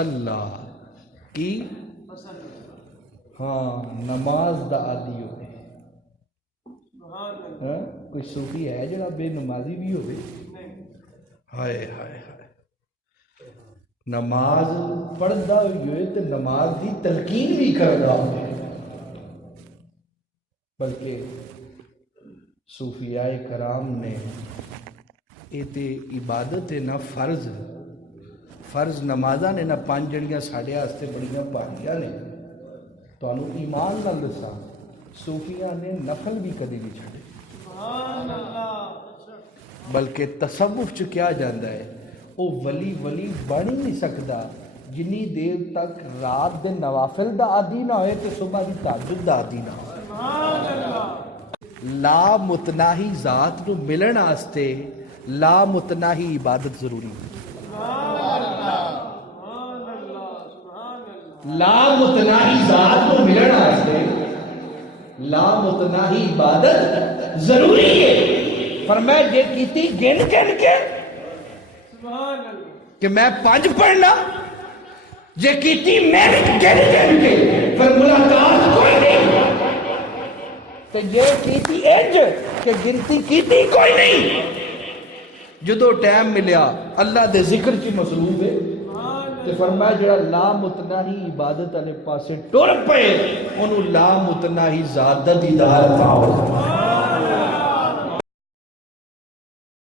اللہ کی ہاں نماز دا عادی ہوئے. کوئی صوفی ہے جڑا بے نمازی بھی ہوئے؟ ہائے ہائے ہائے. نماز پڑھدا ہوئے تو نماز دی تلقین بھی کردا ہوئے. بلکہ صوفیاء کرام نے یہ تے عبادت ہے نہ فرض نمازاں نے نہ پانچ جڑیاں ساڈے واسطے بڑیاں بھاریاں نے. تانوں ایمان نال دساں صوفیاء نے نفل بھی کدی نہیں چھڈے. بلکہ تصوف چ کیا جاندہ ہے وہ ولی بن ہی نہیں سکتا جنی دیر تک رات دے نوافل دا عادی نہ ہوئے تو صبح دی تہجد دا عادی نہ ہوئے. لا متناہی ذات نو ملن آستے لا متناہی عبادت ضروری ہے. لا متناہی ذات نو ملن آستے لا متناہی عبادت ضروری ہے. فرمایا جے کیتی گن کے کہ میں پانچ پڑھنا جے کیتی میں گن کے پھر ملاقات کوئی نہیں تو جے کیتی انج کہ گنتی کیتی کوئی نہیں. جدو ٹائم ملیا اللہ دے ذکر کی مصروف ہے تو فرمایا جڑا لا متناہی عبادت والے پاسے ٹر پئے انہوں لا متناہی ذات دا دیدار پاؤ.